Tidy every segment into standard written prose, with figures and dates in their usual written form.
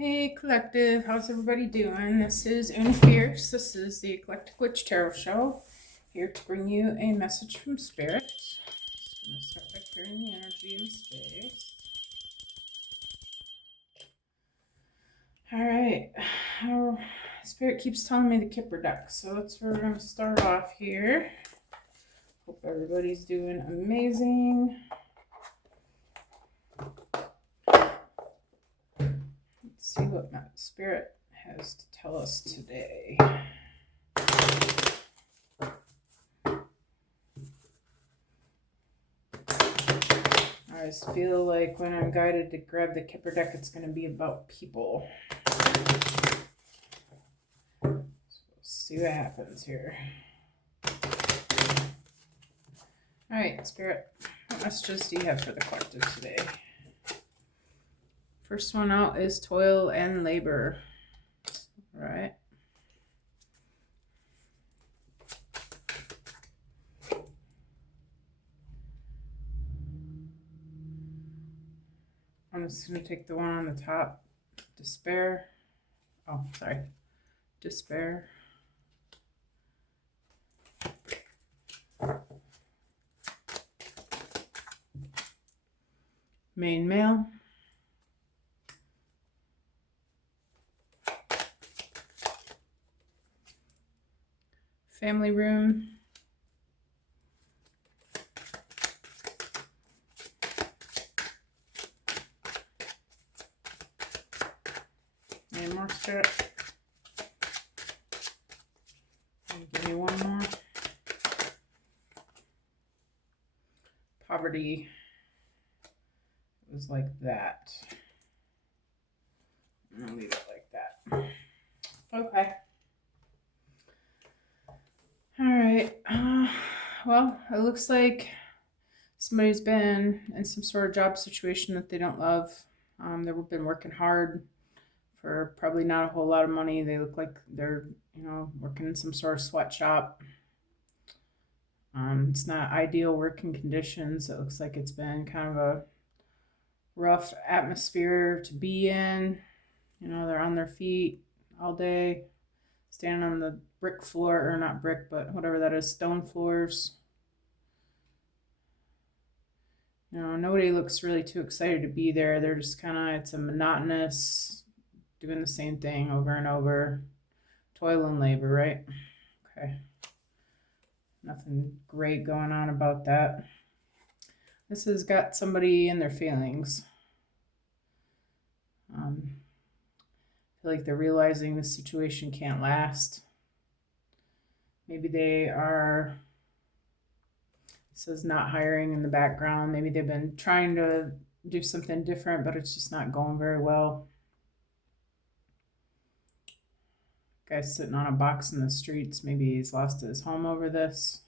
Hey collective, how's everybody doing? This is Una Fierce. This is the Eclectic Witch Tarot Show. Here to bring you a message from Spirit. Just gonna start by clearing the energy in the space. Alright. Spirit keeps telling me the Kipper deck, so that's where we're gonna start off here. Hope everybody's doing amazing. Let's see what my Spirit has to tell us today. I just feel like when I'm guided to grab the Kipper deck, it's going to be about people. So we'll see what happens here. Alright, Spirit, what messages do you have for the collective today? First one out is toil and labor. Alright. I'm just going to take the one on the top. Despair. Oh, sorry. Despair. Main male. Family room. And more Spirit. And give me one more. Poverty. It was like that. I'm gonna leave it like that. Okay. Alright. Well, it looks like somebody's been in some sort of job situation that they don't love. They've been working hard for probably not a whole lot of money. They look like they're, working in some sort of sweatshop. It's not ideal working conditions. It looks like it's been kind of a rough atmosphere to be in. They're on their feet all day, standing on the brick floor, or not brick, but whatever that is, stone floors. Nobody looks really too excited to be there. They're just it's a monotonous, doing the same thing over and over. Toil and labor, right? Okay. Nothing great going on about that. This has got somebody in their feelings. I feel like they're realizing the situation can't last. Maybe they are, it says not hiring in the background. Maybe they've been trying to do something different, but it's just not going very well. Guy's sitting on a box in the streets. Maybe he's lost his home over this.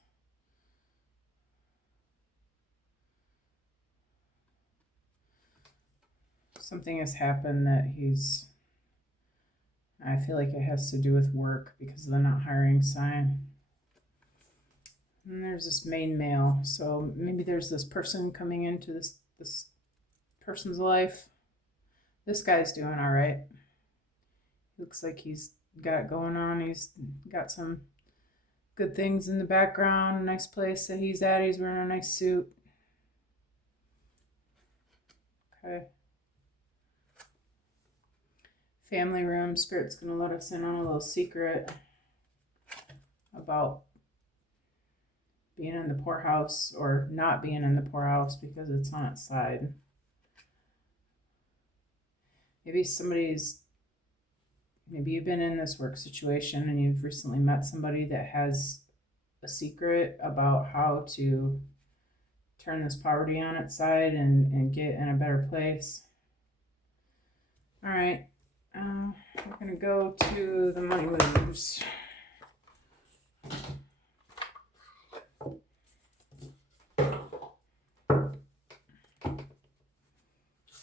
Something has happened that I feel like it has to do with work because of the not hiring sign. And there's this main male. So maybe there's this person coming into this person's life. This guy's doing all right. Looks like he's got it going on. He's got some good things in the background. A nice place that he's at. He's wearing a nice suit. Okay. Family room. Spirit's going to let us in on a little secret about being in the poorhouse or not being in the poorhouse because it's on its side. Maybe you've been in this work situation and you've recently met somebody that has a secret about how to turn this poverty on its side and get in a better place. All right. We're going to go to the money moves.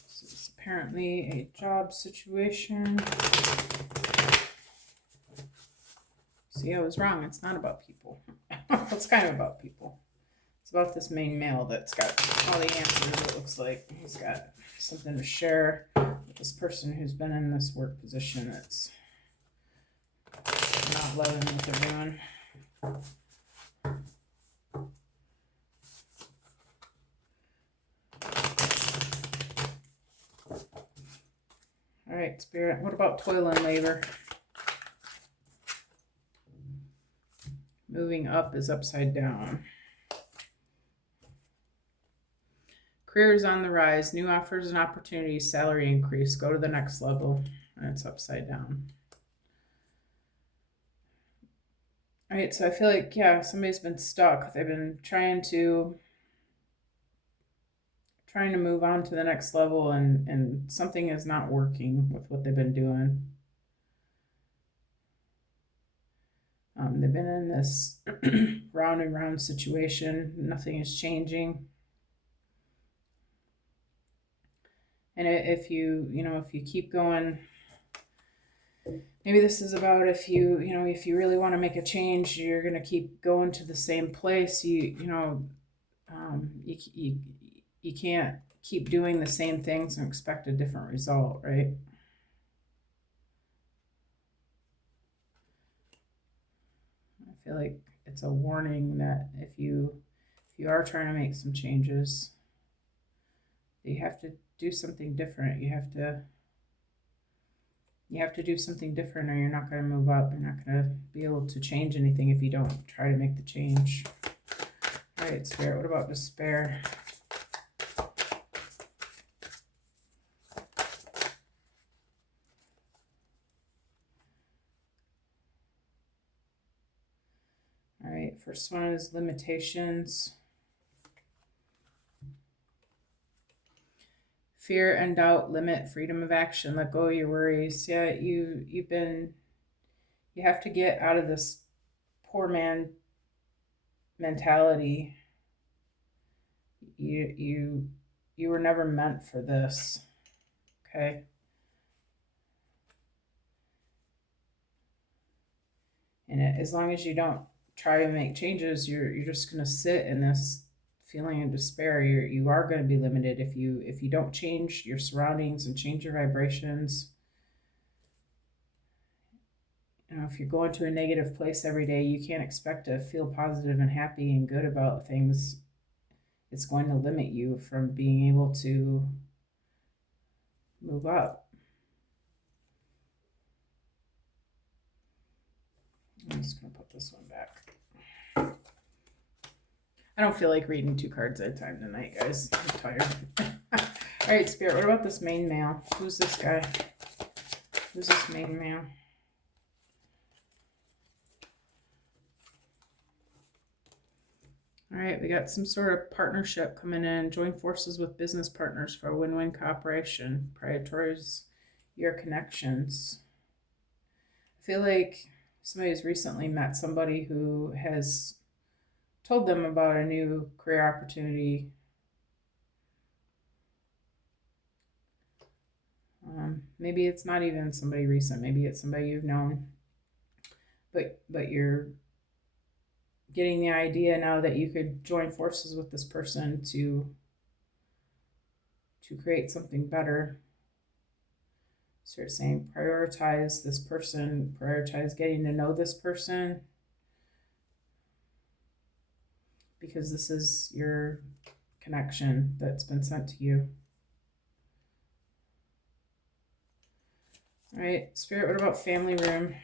This is apparently a job situation. See, I was wrong. It's not about people. It's kind of about people. It's about this main male that's got all the answers, it looks like. He's got something to share with this person who's been in this work position that's not loving what they're doing. All right, Spirit, what about toil and labor? Moving up is upside down. Career is on the rise. New offers and opportunities, salary increase. Go to the next level. And it's upside down. All right, so I feel like, yeah, somebody's been stuck. They've been trying to move on to the next level, and something is not working with what they've been doing. They've been in this round and round situation. Nothing is changing. And if you keep going, maybe this is about if you really want to make a change, you're going to keep going to the same place. You can't keep doing the same things and expect a different result, right? I feel like it's a warning that if you are trying to make some changes, you have to do something different. You have to do something different, or you're not going to move up. You're not going to be able to change anything if you don't try to make the change. All right, Spirit, what about despair? All right, first one is limitations. Fear and doubt limit freedom of action. Let go of your worries. Yeah, you have to get out of this poor man mentality. You were never meant for this. Okay. And as long as you don't try to make changes, you're just going to sit in this feeling of despair. You are going to be limited if you don't change your surroundings and change your vibrations. If you're going to a negative place every day, you can't expect to feel positive and happy and good about things. It's going to limit you from being able to move up. I'm just going to put this one back. I don't feel like reading 2 cards at a time tonight, guys. I'm tired. All right, Spirit, what about this main male? Who's this guy? Who's this main male? All right, we got some sort of partnership coming in. Join forces with business partners for a win-win cooperation. Prioritize your connections. I feel like somebody's recently met somebody who has told them about a new career opportunity. Maybe it's not even somebody recent. Maybe it's somebody you've known. But you're getting the idea now that you could join forces with this person to create something better. Start saying, prioritize this person, prioritize getting to know this person, because this is your connection that's been sent to you. All right, Spirit, what about family room?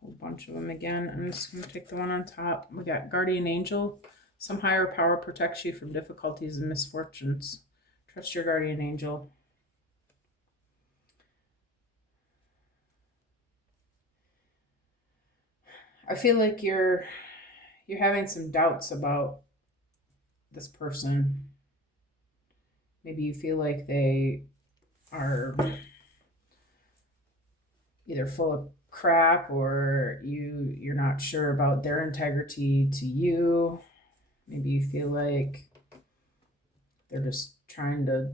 A whole bunch of them again. I'm just going to take the one on top. We got guardian angel. Some higher power protects you from difficulties and misfortunes. Trust your guardian angel. I feel like you're having some doubts about this person. Maybe you feel like they are either full of crap, or you're not sure about their integrity to you. Maybe you feel like they're just trying to,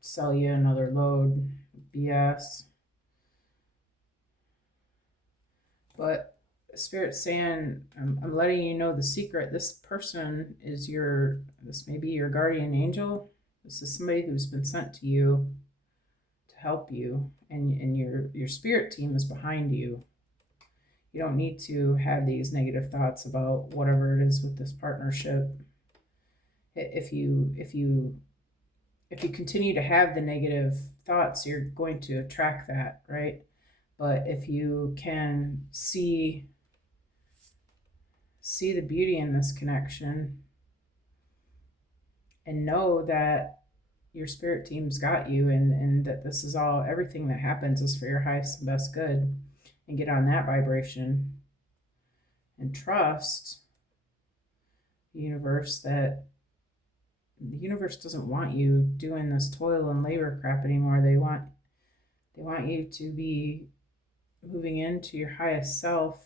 sell you another load of BS. But Spirit's saying, I'm letting you know the secret. This person is this may be your guardian angel. This is somebody who's been sent to you to help you, and your spirit team is behind you. You don't need to have these negative thoughts about whatever it is with this partnership. If you continue to have the negative thoughts, you're going to attract that, right? But if you can see the beauty in this connection and know that your spirit team's got you, and that this is all, everything that happens is for your highest and best good, and get on that vibration and trust the universe, that the universe doesn't want you doing this toil and labor crap anymore. They want you to be moving into your highest self.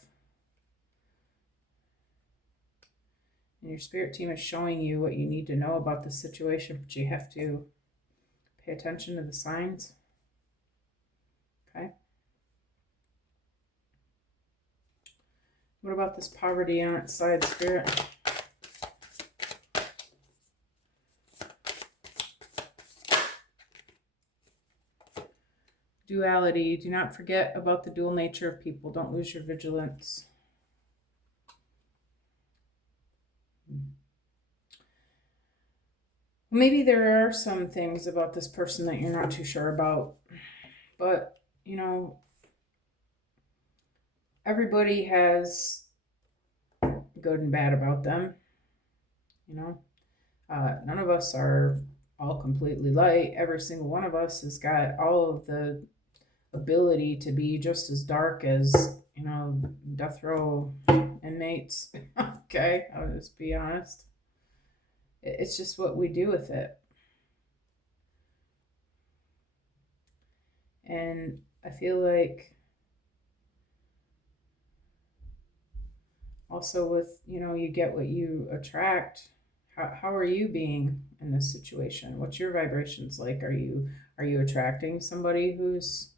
And your spirit team is showing you what you need to know about the situation, but you have to pay attention to the signs. Okay? What about this poverty on its side, Spirit? Duality. Do not forget about the dual nature of people. Don't lose your vigilance. Maybe there are some things about this person that you're not too sure about, but everybody has good and bad about them. None of us are all completely light. Every single one of us has got all of the ability to be just as dark as death row inmates. Okay, I'll just be honest. It's just what we do with it. And I feel like also with, you get what you attract. How are you being in this situation? What's your vibrations like? Are you attracting somebody who's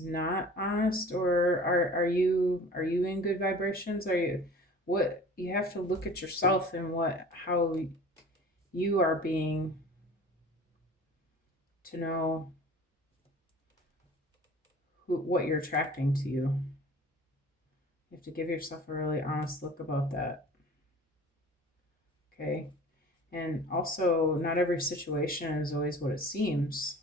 not honest, or are you in good vibrations? What you have to look at yourself and how you are being, to know what you're attracting to you. You have to give yourself a really honest look about that. Okay? And also, not every situation is always what it seems.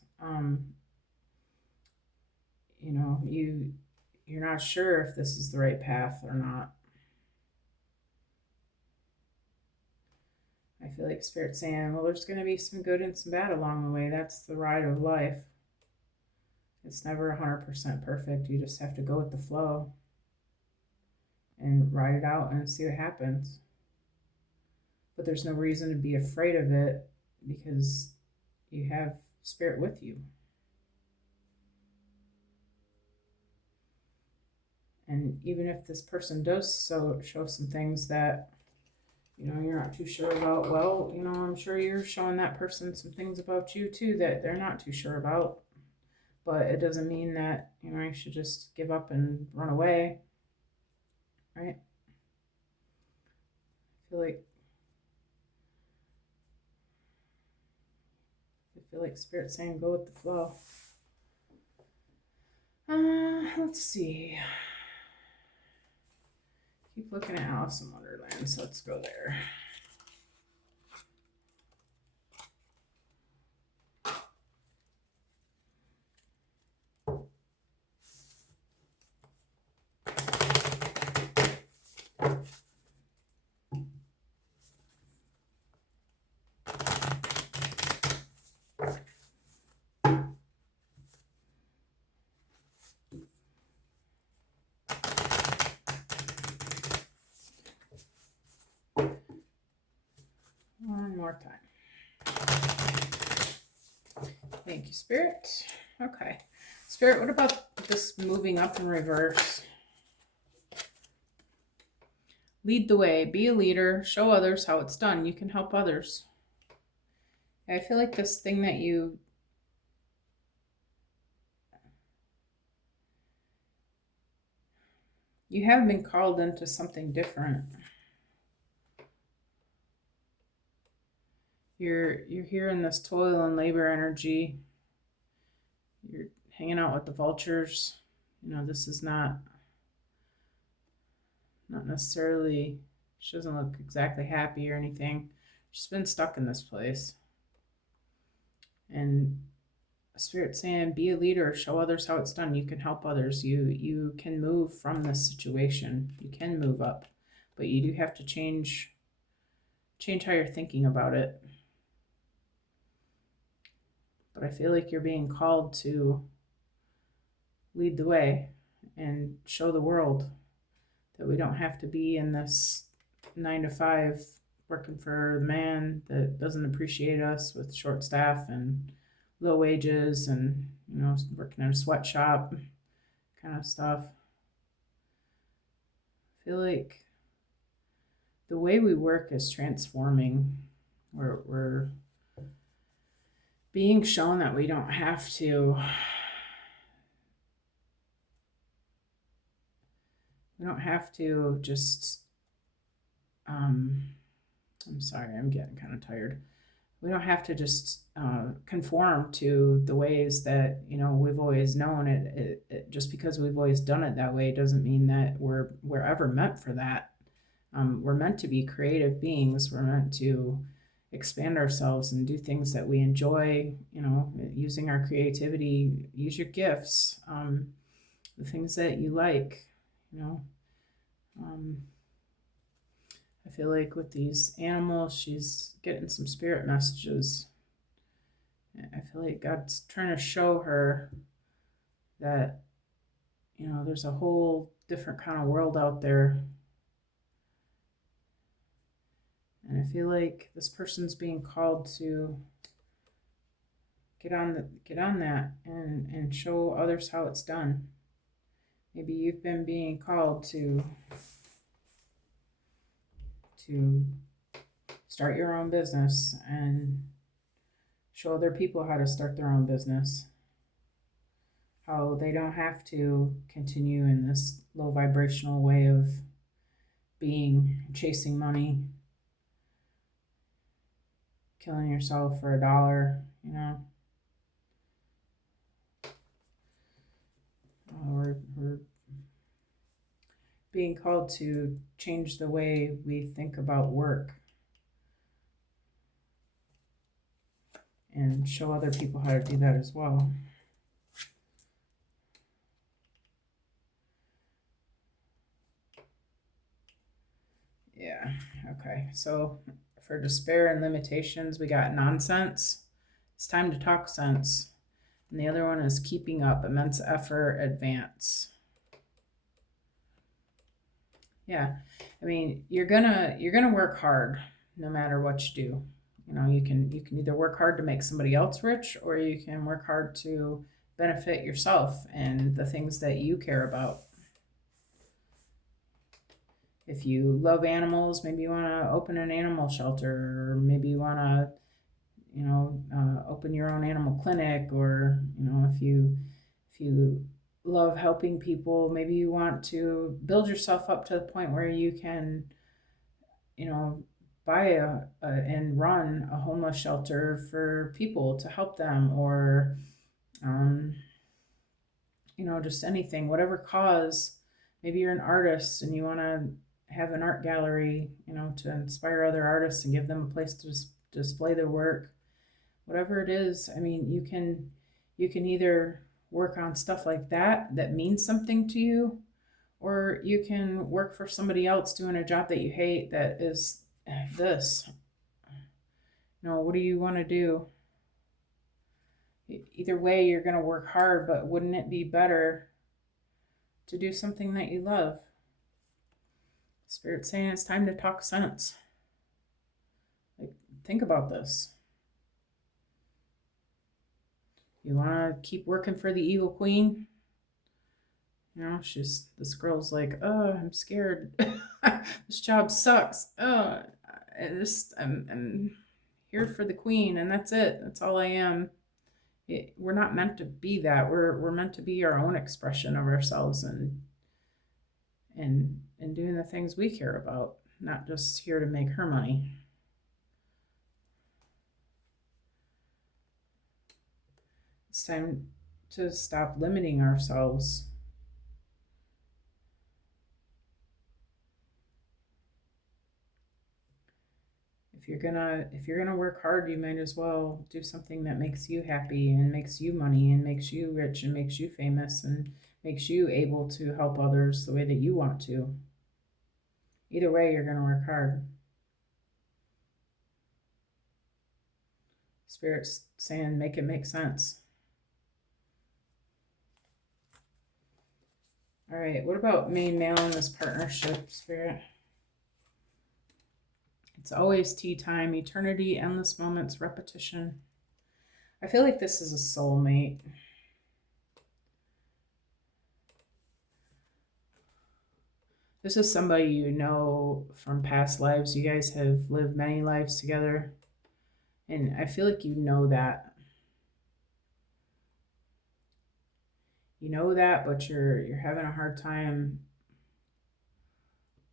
You're not sure if this is the right path or not. I feel like Spirit's saying, well, there's going to be some good and some bad along the way. That's the ride of life. It's never 100% perfect. You just have to go with the flow and ride it out and see what happens. But there's no reason to be afraid of it, because you have Spirit with you. And even if this person does show some things that you're not too sure about, well, I'm sure you're showing that person some things about you too that they're not too sure about. But it doesn't mean that you should just give up and run away, right? I feel like Spirit's saying go with the flow. Let's see. Keep looking at Alice in Wonderland, so let's go there. One more time. Thank you, Spirit. Okay. Spirit, what about this moving up in reverse? Lead the way. Be a leader. Show others how it's done. You can help others. I feel like this thing that you You have been called into something different. You're here in this toil and labor energy. You're hanging out with the vultures. This is not necessarily, she doesn't look exactly happy or anything. She's been stuck in this place. And Spirit saying, be a leader, show others how it's done. You can help others. You can move from this situation. You can move up, but you do have to change how you're thinking about it. But I feel like you're being called to lead the way and show the world that we don't have to be in this 9 to 5 working for a man that doesn't appreciate us, with short staff and low wages and working in a sweatshop kind of stuff. I feel like the way we work is transforming. We're being shown that we don't have to just I'm sorry, I'm getting kind of tired. We don't have to just conform to the ways that we've always known it. Just because we've always done it that way doesn't mean that we're ever meant for that. We're meant to be creative beings. We're meant to expand ourselves and do things that we enjoy. Using our creativity. Use your gifts. The things that you like. I feel like with these animals, she's getting some spirit messages. I feel like God's trying to show her that, there's a whole different kind of world out there. And I feel like this person's being called to get on that and show others how it's done. Maybe you've been being called to start your own business and show other people how to start their own business. How they don't have to continue in this low vibrational way of being, chasing money, killing yourself for $1, We're being called to change the way we think about work and show other people how to do that as well. Yeah, okay. So for despair and limitations, we got nonsense. It's time to talk sense. And the other one is keeping up, immense effort, advance. Yeah, I mean, you're gonna work hard no matter what you do. You can either work hard to make somebody else rich, or you can work hard to benefit yourself and the things that you care about. If you love animals, maybe you want to open an animal shelter, or maybe you want to open your own animal clinic, or if you love helping people, maybe you want to build yourself up to the point where you can buy and run a homeless shelter for people to help them, or just anything, whatever cause. Maybe you're an artist and you want to have an art gallery, to inspire other artists and give them a place to display their work. Whatever it is, I mean, you can either work on stuff like that means something to you, or you can work for somebody else doing a job that you hate that is this. What do you want to do? Either way, you're going to work hard, but wouldn't it be better to do something that you love? Spirit's saying it's time to talk sense. Think about this. You want to keep working for the evil queen? This girl's like, oh, I'm scared. This job sucks. Oh, I'm here for the queen, and that's it. That's all I am. We're not meant to be that. We're meant to be our own expression of ourselves, and and doing the things we care about, not just here to make her money. It's time to stop limiting ourselves. If you're gonna work hard, you might as well do something that makes you happy and makes you money and makes you rich and makes you famous and makes you able to help others the way that you want to. Either way, you're gonna work hard. Spirit's saying make it make sense. All right, what about main male in this partnership, Spirit? It's always tea time, eternity, endless moments, repetition. I feel like this is a soulmate. This is somebody you know from past lives. You guys have lived many lives together. And I feel like you know that. You know that, but you're having a hard time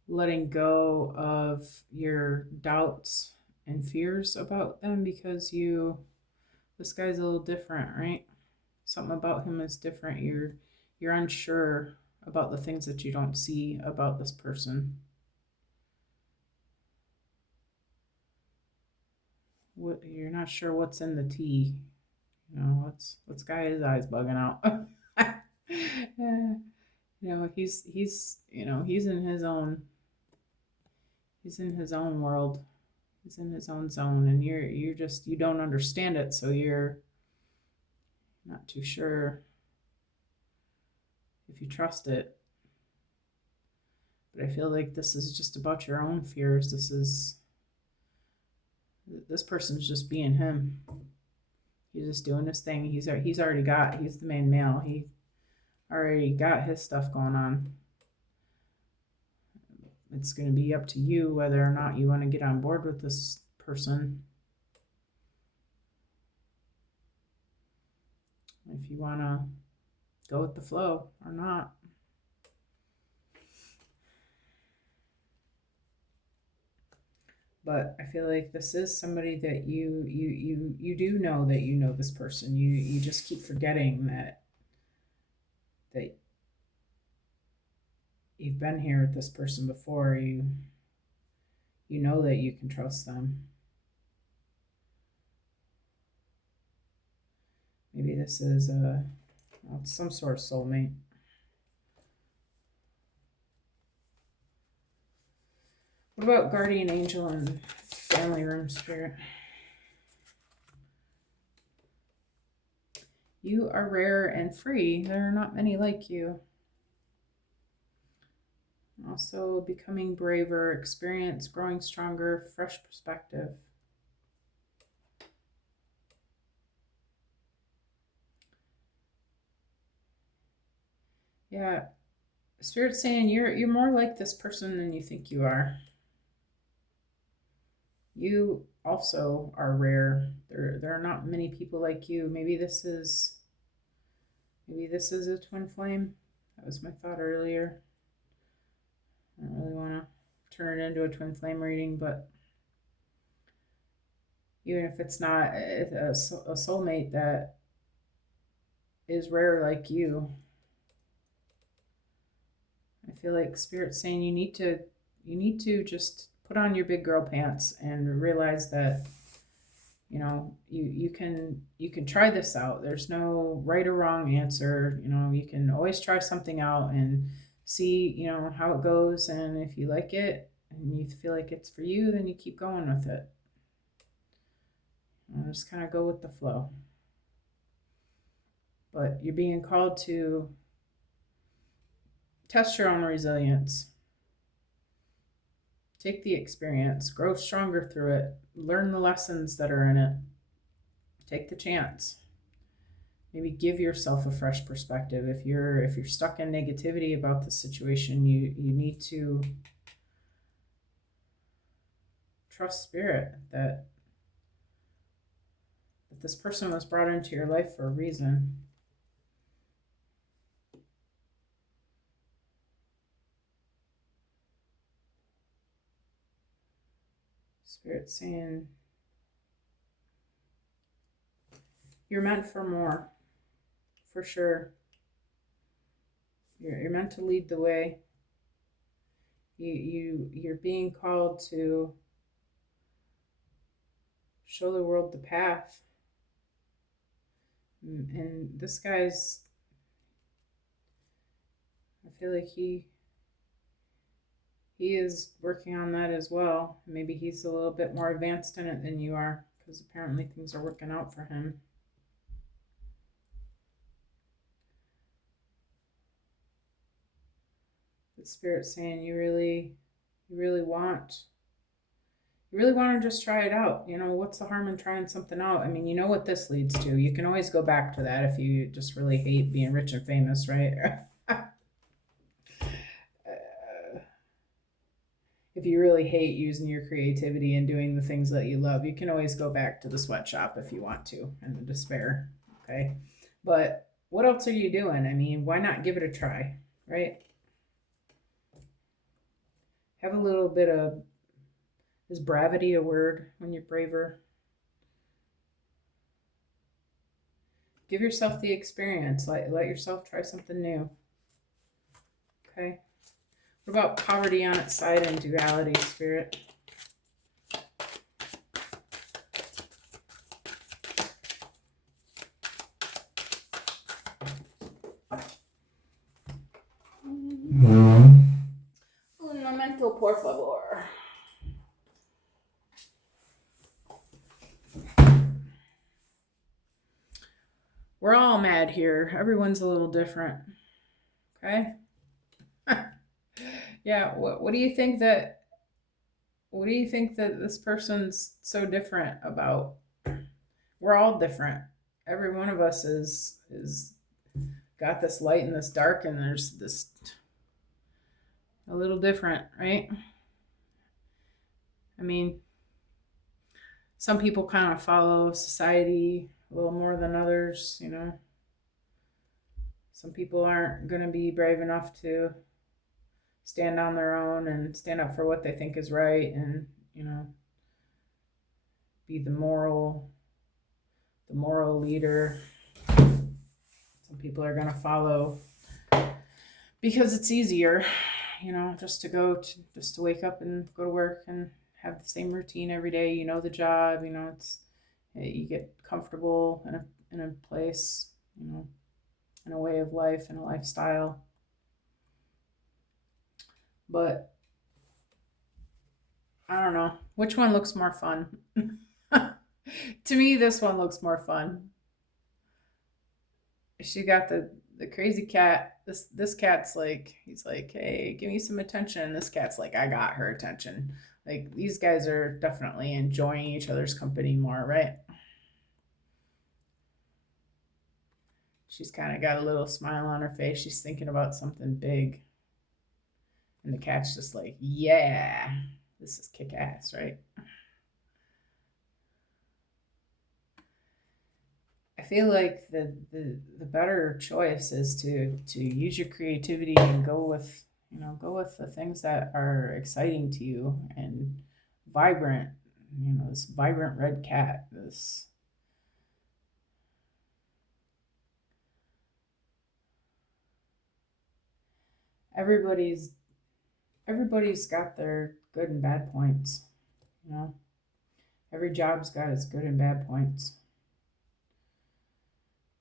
letting go of your doubts and fears about them because this guy's a little different, right? Something about him is different. You're unsure about the things that you don't see about this person. You're not sure what's in the tea. You know, what's got his eyes bugging out. He's in his own world. He's in his own zone, and you don't understand it, so you're not too sure if you trust it. But I feel like this is just about your own fears. This person's just being him. He's just doing his thing. He's the main male. He already got his stuff going on. It's going to be up to you whether or not you want to get on board with this person. If you want to go with the flow or not. But I feel like this is somebody that you do know that you know this person. You just keep forgetting that you've been here with this person before. You know that you can trust them. Maybe this is some sort of soulmate. What about guardian angel and family room spirit? You are rare and free. There are not many like you. Also becoming braver, experience, growing stronger, fresh perspective. Yeah, Spirit's saying you're more like this person than you think you are. You also are rare. There are not many people like you. Maybe this is a twin flame. That was my thought earlier. I don't really want to turn it into a twin flame reading, but even if it's not a soulmate that is rare like you, I feel like Spirit's saying you need to just put on your big girl pants and realize that you can try this out. There's no right or wrong answer. You can always try something out and see how it goes, and if you like it and you feel like it's for you, then you keep going with it. Just kind of go with the flow. But you're being called to test your own resilience. Take the experience, grow stronger through it, learn the lessons that are in it. Take the chance. Maybe give yourself a fresh perspective. If you're stuck in negativity about the situation, you need to trust Spirit that this person was brought into your life for a reason. Spirit saying you're meant for more, for sure. You're meant to lead the way. You're being called to show the world the path. And this guy's, I feel like he is working on that as well. Maybe he's a little bit more advanced in it than you are, because apparently things are working out for him. The Spirit's saying you really want to just try it out. What's the harm in trying something out? I mean, you know what this leads to. You can always go back to that if you just really hate being rich and famous, right? If you really hate using your creativity and doing the things that you love, you can always go back to the sweatshop if you want to, and the despair. Okay. But what else are you doing? I mean, why not give it a try, right? Have a little bit of, is bravity a word when you're braver? Give yourself the experience. Let yourself try something new. Okay. What about poverty on its side and duality, Spirit? Un momento, por favor. We're all mad here. Everyone's a little different. Okay? Yeah, what do you think that this person's so different about? We're all different. Every one of us is got this light and this dark, and there's this a little different, right? I mean, some people kind of follow society a little more than others, Some people aren't going to be brave enough to stand on their own and stand up for what they think is right, and be the moral leader. Some people are going to follow because it's easier, just to wake up and go to work and have the same routine every day. The job, you get comfortable in a place, in a way of life and a lifestyle. But I don't know. Which one looks more fun? To me, this one looks more fun. She got the crazy cat. This cat's like, he's like, hey, give me some attention. And this cat's like, I got her attention. Like, these guys are definitely enjoying each other's company more, right? She's kind of got a little smile on her face. She's thinking about something big. And the cat's just like, yeah, this is kick ass, right? I feel like the better choice is to use your creativity and go with the things that are exciting to you and vibrant. This vibrant red cat. This everybody's got their good and bad points. Every job's got its good and bad points.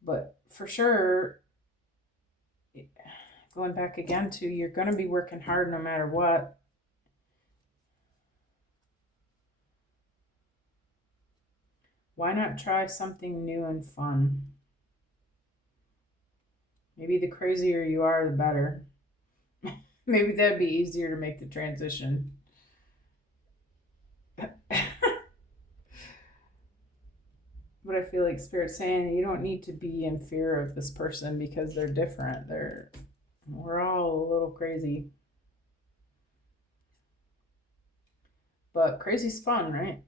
But for sure, going back again to, you're going to be working hard no matter what. Why not try something new and fun? Maybe the crazier you are, the better. Maybe that'd be easier to make the transition. But I feel like Spirit's saying you don't need to be in fear of this person because they're different. We're all a little crazy. But crazy's fun, right?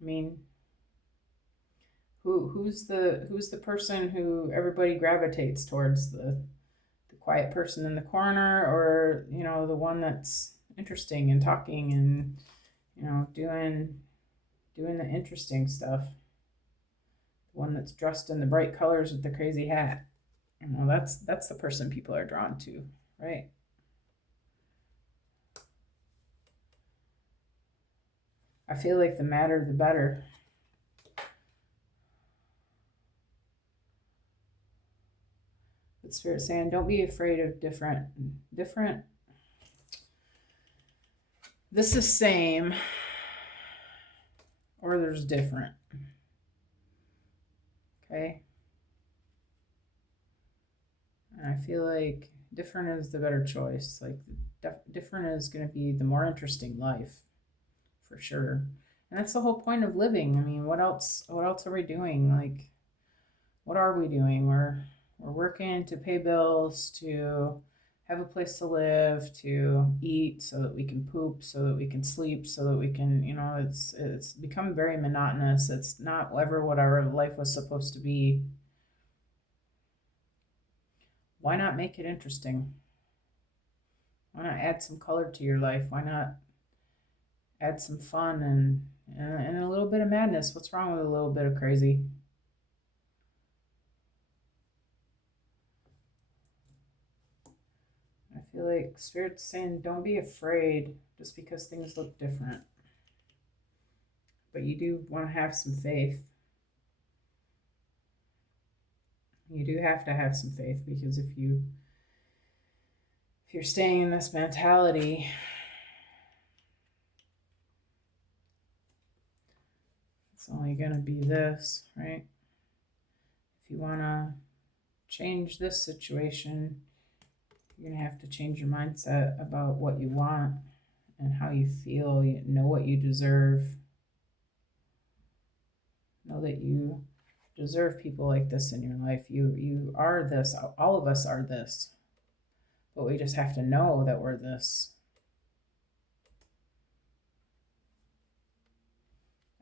I mean, who's the person who everybody gravitates towards? The quiet person in the corner, or the one that's interesting and talking and, doing the interesting stuff. The one that's dressed in the bright colors with the crazy hat. That's the person people are drawn to, right? I feel like the madder the better. But Spirit saying, don't be afraid of different. This is same, or there's different. Okay. And I feel like different is the better choice. Like different is going to be the more interesting life, for sure. And that's the whole point of living. I mean, what else? What else are we doing? Like, what are we doing? We're working to pay bills, to have a place to live, to eat, so that we can poop, so that we can sleep, so that we can, it's become very monotonous. It's not ever what our life was supposed to be. Why not make it interesting? Why not add some color to your life? Why not add some fun and a little bit of madness? What's wrong with a little bit of crazy? I feel like Spirit's saying, don't be afraid just because things look different. But you do want to have some faith. You do have to have some faith, because if you're staying in this mentality, it's only going to be this, right? If you want to change this situation, you're going to have to change your mindset about what you want and how you feel. You know what you deserve. Know that you deserve people like this in your life. You are this. All of us are this. But we just have to know that we're this.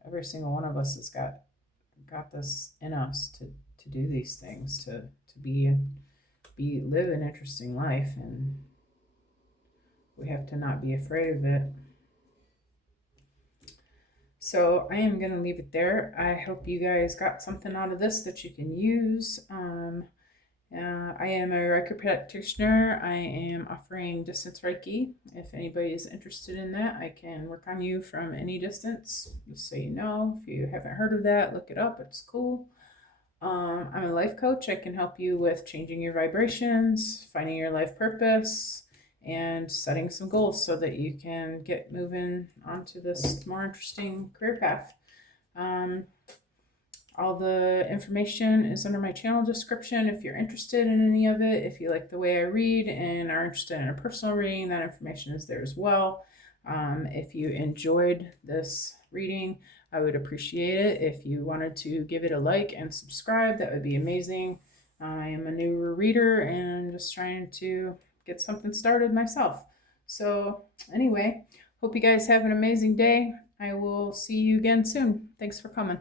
Every single one of us has got this in us to do these things, to live an interesting life, and we have to not be afraid of it. So I am going to leave it there. I hope you guys got something out of this that you can use. I am a Reiki practitioner. I am offering distance Reiki. If anybody is interested in that, I can work on you from any distance. Just so you know, if you haven't heard of that, look it up. It's cool. I'm a life coach. I can help you with changing your vibrations, finding your life purpose, and setting some goals so that you can get moving onto this more interesting career path. All the information is under my channel description if you're interested in any of it. If you like the way I read and are interested in a personal reading, that information is there as well. If you enjoyed this reading, I would appreciate it if you wanted to give it a like and subscribe. That would be amazing. I am a newer reader and just trying to get something started myself. So anyway, hope you guys have an amazing day. I will see you again soon. Thanks for coming.